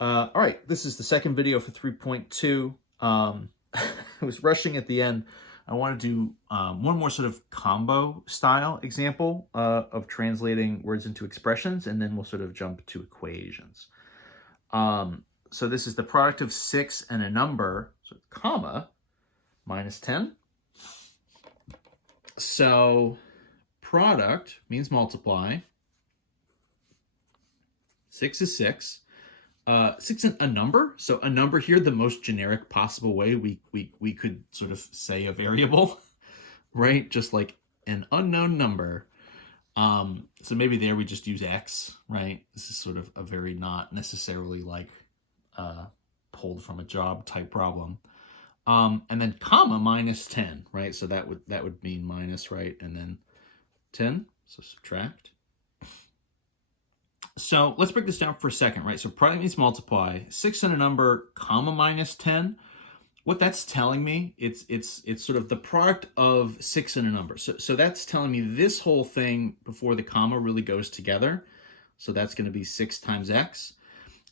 All right, this is the second video for 3.2. I was rushing at the end. I want to do one more sort of combo style example of translating words into expressions, and then we'll sort of jump to equations. So this is the product of 6 and a number, so comma, minus 10. So product means multiply. 6 is 6. 6 is a number. So a number here, the most generic possible way we could sort of say a variable, right? Just like an unknown number. So maybe there we just use x, right? This is sort of a very not necessarily like pulled from a job type problem. And then comma minus 10, right? So that would mean minus, right? And then 10, so subtract. So let's break this down for a second, right? So product means multiply. 6 and a number, comma minus 10. What that's telling me, it's sort of the product of 6 and a number. So that's telling me this whole thing before the comma really goes together. So that's going to be 6 times x.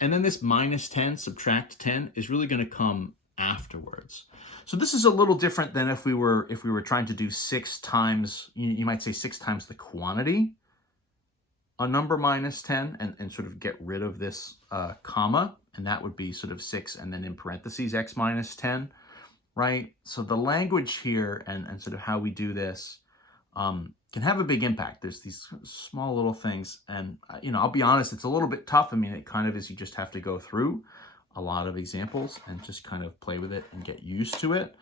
And then this minus 10, subtract 10, is really going to come afterwards. So this is a little different than if we were trying to do 6 times, you might say 6 times the quantity, a number minus 10, and sort of get rid of this comma, and that would be sort of 6 and then in parentheses x minus 10, right? So the language here and sort of how we do this can have a big impact. There's these small little things, and I'll be honest, it's a little bit tough. I mean, it kind of is, you just have to go through a lot of examples and just kind of play with it and get used to it.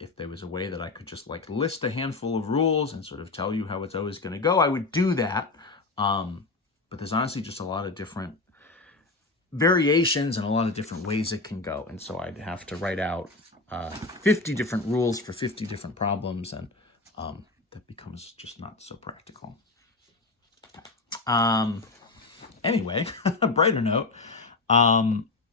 If there was a way that I could just like list a handful of rules and sort of tell you how it's always going to go, I would do that. But there's honestly just a lot of different variations and a lot of different ways it can go. And so I'd have to write out 50 different rules for 50 different problems, and that becomes just not so practical. Anyway, a brighter note.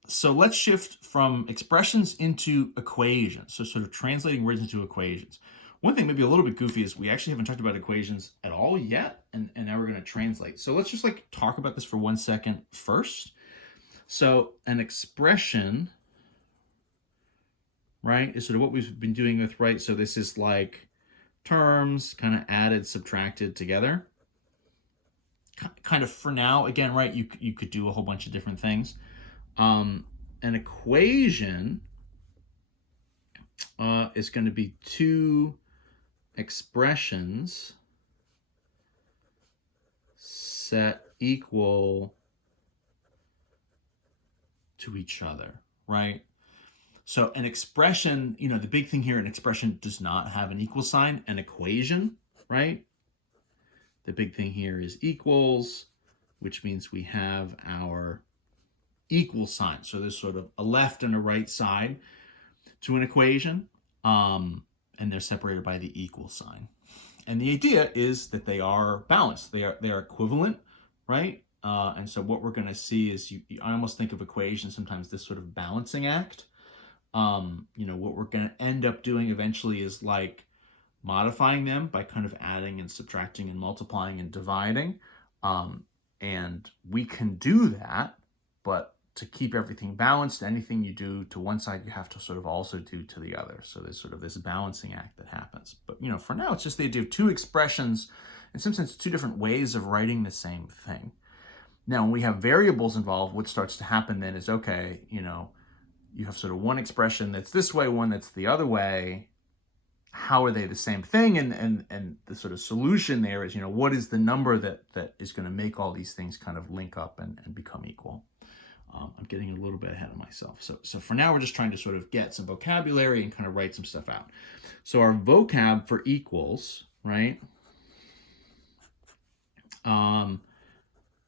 So let's shift from expressions into equations. So sort of translating words into equations. One thing maybe a little bit goofy is we actually haven't talked about equations at all yet, and now we're going to translate. So let's just like talk about this for 1 second first. So an expression, right, is sort of what we've been doing with, right? So this is like terms kind of added, subtracted together. Kind of for now, again, right, you could do a whole bunch of different things. An equation is going to be two expressions set equal to each other, right? So an expression, the big thing here, an expression does not have an equal sign. An equation, right? The big thing here is equals, which means we have our equal sign. So there's sort of a left and a right side to an equation, and they're separated by the equal sign. And the idea is that they are balanced. They are equivalent, right? And so what we're going to see is I almost think of equations sometimes this sort of balancing act. What we're going to end up doing eventually is like modifying them by kind of adding and subtracting and multiplying and dividing. And we can do that, but to keep everything balanced, anything you do to one side, you have to sort of also do to the other. So there's sort of this balancing act that happens. But, for now, it's just the idea of two expressions, in some sense, two different ways of writing the same thing. Now, when we have variables involved, what starts to happen then is, okay, you have sort of one expression that's this way, one that's the other way. How are they the same thing? And the sort of solution there is, what is the number that is going to make all these things kind of link up and become equal? I'm getting a little bit ahead of myself. So for now, we're just trying to sort of get some vocabulary and kind of write some stuff out. So our vocab for equals, right?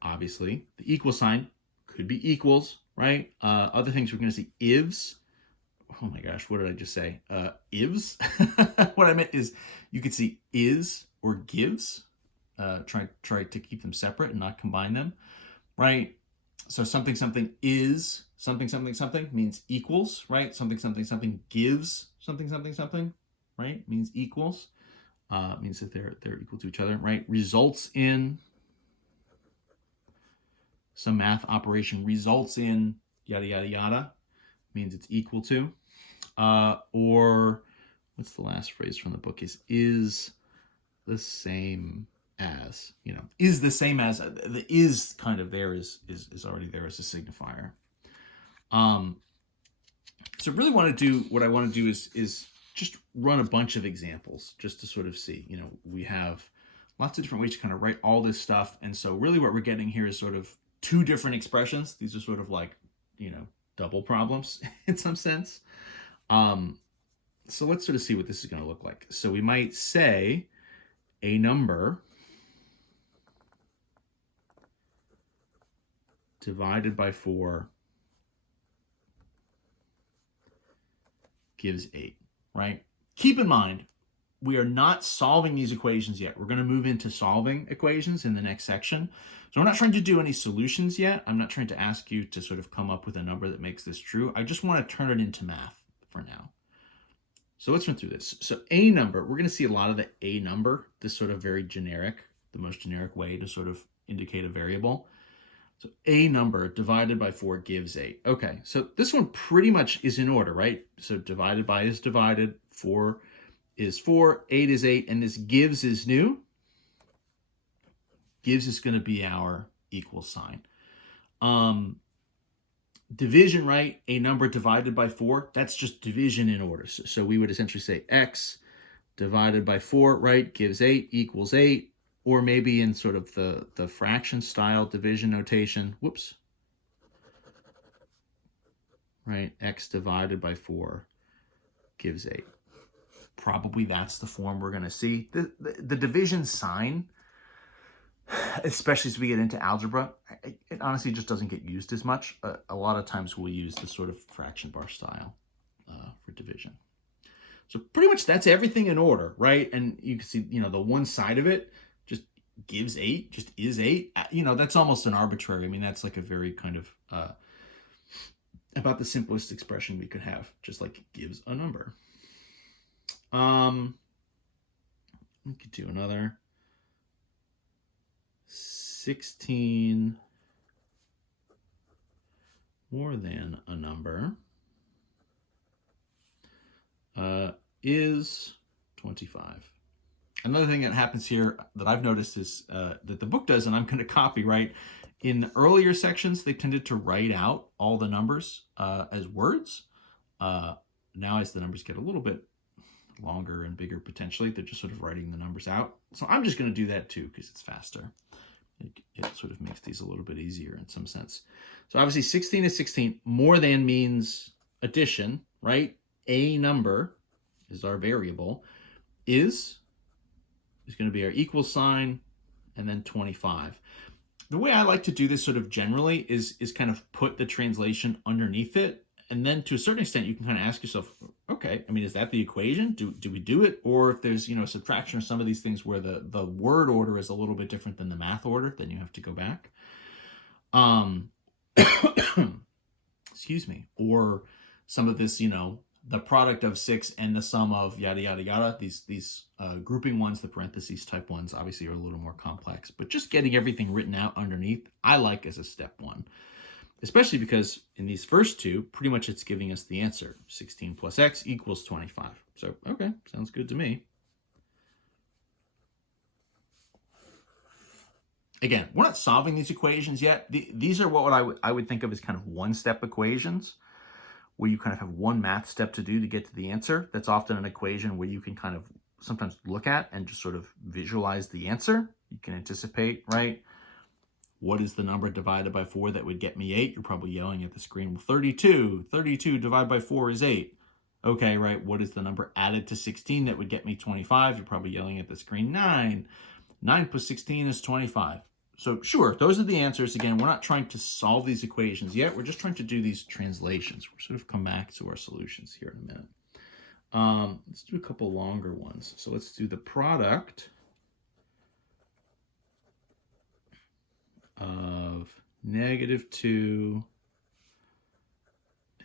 Obviously, the equal sign could be equals, right? Other things we're going to see ifs. Oh my gosh, what did I just say? Ifs. What I meant is you could see is or gives. Try to keep them separate and not combine them, right? So something is something means equals, right? Something gives something, right? Means equals. Means that they're equal to each other, right? Results in some math operation, results in yada, yada, yada, means it's equal to. Or what's the last phrase from the book is the same as, is the same as, the is kind of there is already there as a signifier. So really what I want to do is just run a bunch of examples just to sort of see, we have lots of different ways to kind of write all this stuff. And so really what we're getting here is sort of two different expressions. These are sort of like, double problems in some sense. So let's sort of see what this is going to look like. So we might say a number divided by 4 gives 8, right? Keep in mind, we are not solving these equations yet. We're going to move into solving equations in the next section. So I'm not trying to do any solutions yet. I'm not trying to ask you to sort of come up with a number that makes this true. I just want to turn it into math for now. So let's run through this. So a number, we're going to see a lot of the a number, this sort of very generic, the most generic way to sort of indicate a variable. So a number divided by 4 gives 8. Okay, so this one pretty much is in order, right? So divided by is divided, 4 is 4, 8 is 8, and this gives is new. Gives is going to be our equal sign. Division, right? A number divided by 4, that's just division in order. So we would essentially say x divided by 4, right, gives 8 equals 8. Or maybe in sort of the fraction style division notation, whoops, right, x divided by 4 gives 8. Probably that's the form we're going to see. The division sign, especially as we get into algebra, it honestly just doesn't get used as much. A lot of times we'll use the sort of fraction bar style for division. So pretty much that's everything in order, right? And you can see, the one side of it just gives 8, just is 8. That's almost an arbitrary. I mean, that's like a very kind of about the simplest expression we could have, just like gives a number. We could do another 16 more than a number is 25. Another thing that happens here that I've noticed is that the book does, and I'm going to copy, right? In earlier sections, they tended to write out all the numbers as words. Now as the numbers get a little bit longer and bigger potentially, they're just sort of writing the numbers out. So I'm just going to do that too because it's faster. It sort of makes these a little bit easier in some sense. So obviously 16 is 16. More than means addition, right? A number is our variable. Is going to be our equal sign, and then 25. The way I like to do this sort of generally is kind of put the translation underneath it. And then to a certain extent, you can kind of ask yourself, okay, I mean, is that the equation? Do we do it? Or if there's, subtraction or some of these things where the word order is a little bit different than the math order, then you have to go back. Excuse me. Or some of this, the product of 6 and the sum of yada, yada, yada. These grouping ones, the parentheses type ones, obviously are a little more complex. But just getting everything written out underneath, I like as a step one. Especially because in these first two, pretty much it's giving us the answer. 16 plus x equals 25. So, okay, sounds good to me. Again, we're not solving these equations yet. These are what I would think of as kind of one-step equations, where you kind of have one math step to do to get to the answer. That's often an equation where you can kind of sometimes look at and just sort of visualize the answer. You can anticipate, right? What is the number divided by 4 that would get me 8? You're probably yelling at the screen, well, 32. 32 divided by 4 is 8. Okay, right, what is the number added to 16 that would get me 25? You're probably yelling at the screen, 9. 9 plus 16 is 25. So sure, those are the answers. Again, we're not trying to solve these equations yet. We're just trying to do these translations. We'll sort of come back to our solutions here in a minute. Let's do a couple longer ones. So let's do the product of -2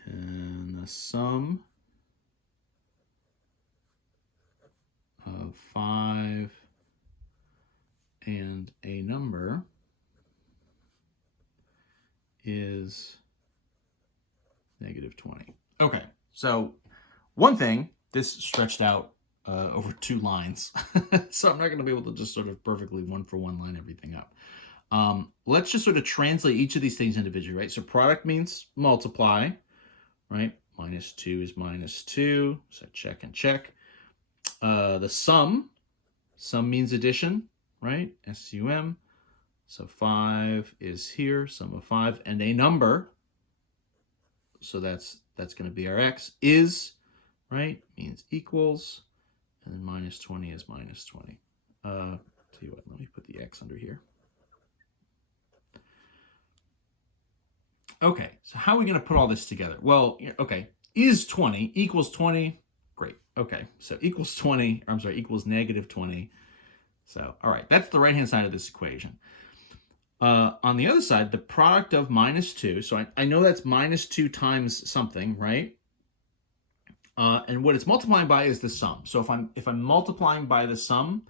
and the sum of 5 and a number is negative 20. Okay, so one thing, this stretched out over 2 lines, so I'm not going to be able to just sort of perfectly one-for-one line everything up. Let's just sort of translate each of these things individually, right? So product means multiply, right? Minus 2 is minus 2, so check and check. The sum means addition, right? SUM. So 5 is here, sum of 5, and a number, so that's going to be our x, is, right, means equals, and then minus 20 is minus 20. Tell you what, let me put the x under here. Okay, so how are we going to put all this together? Well, okay, is 20 equals 20? Great. Okay, so equals 20, or I'm sorry, equals negative 20. So, all right, that's the right-hand side of this equation. On the other side, the product of minus 2, so I know that's minus 2 times something, right? And what it's multiplying by is the sum. So if I'm multiplying by the sum,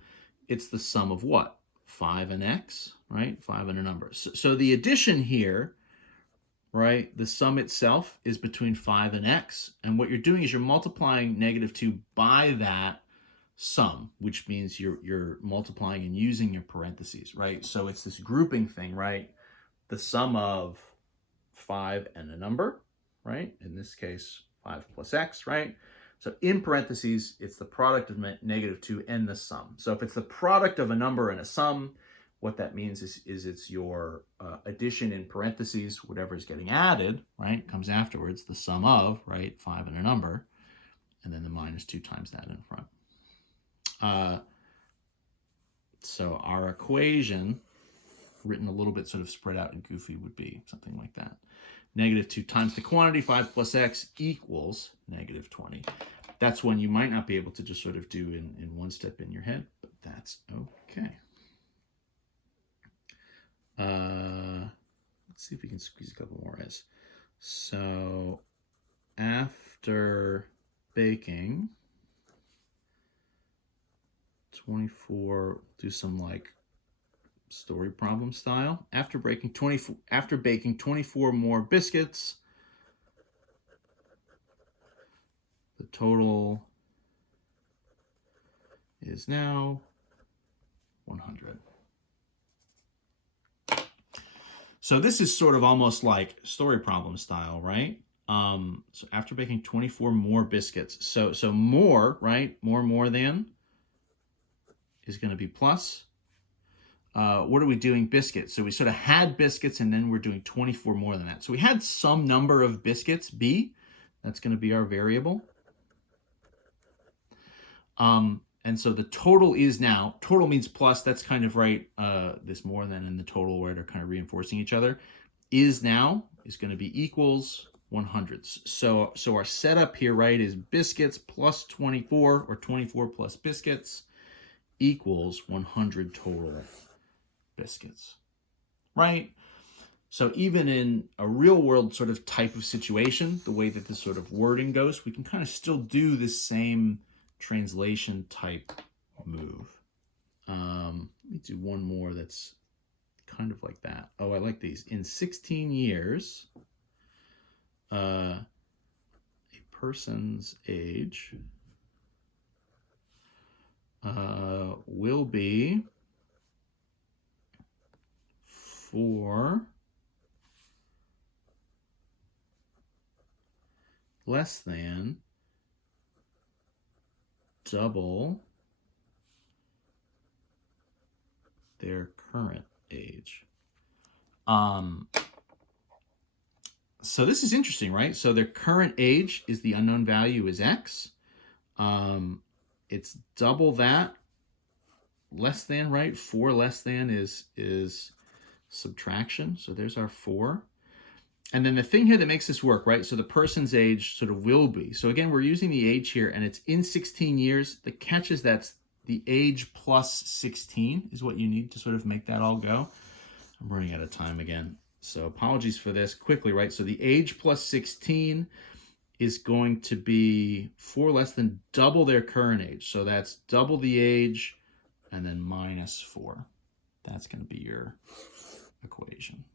it's the sum of what? 5 and x, right? 5 and a number. So the addition here, right, the sum itself is between 5 and x. And what you're doing is you're multiplying negative 2 by that sum, which means you're multiplying and using your parentheses, right? So it's this grouping thing, right? The sum of 5 and a number, right? In this case, 5 plus x, right? So in parentheses, it's the product of negative 2 and the sum. So if it's the product of a number and a sum, what that means is it's your addition in parentheses, whatever is getting added, right, comes afterwards, the sum of, right, 5 and a number, and then the minus 2 times that in front. So our equation, written a little bit sort of spread out and goofy, would be something like that. Negative 2 times the quantity, 5 plus x, equals negative 20. That's one you might not be able to just sort of do in one step in your head, but that's okay. Let's see if we can squeeze a couple more as. So after baking 24, do some like story problem style. After baking 24 more biscuits, the total is now 100. So this is sort of almost like story problem style, right? So after baking 24 more biscuits, so more, right? More than is going to be plus. What are we doing? Biscuits. So we sort of had biscuits, and then we're doing 24 more than that. So we had some number of biscuits, b. That's going to be our variable. And so the total is now, total means plus, that's kind of right, this more than and the total, where they're kind of reinforcing each other, is now is going to be equals 100. So our setup here, right, is biscuits plus 24, or 24 plus biscuits, equals 100 total biscuits, right? So even in a real world sort of type of situation, the way that this sort of wording goes, we can kind of still do the same translation type move. Let me do one more that's kind of like that. Oh, I like these. In 16 years, a person's age will be 4 less than double their current age. So this is interesting, right? So their current age is the unknown value is x. It's double that, less than, right? 4 less than is subtraction. So there's our 4. And then the thing here that makes this work, right? So the person's age sort of will be. So again, we're using the age here, and it's in 16 years. The catch is that's the age plus 16 is what you need to sort of make that all go. I'm running out of time again, so apologies for this. Quickly, right? So the age plus 16 is going to be 4 less than double their current age. So that's double the age and then minus 4. That's going to be your equation.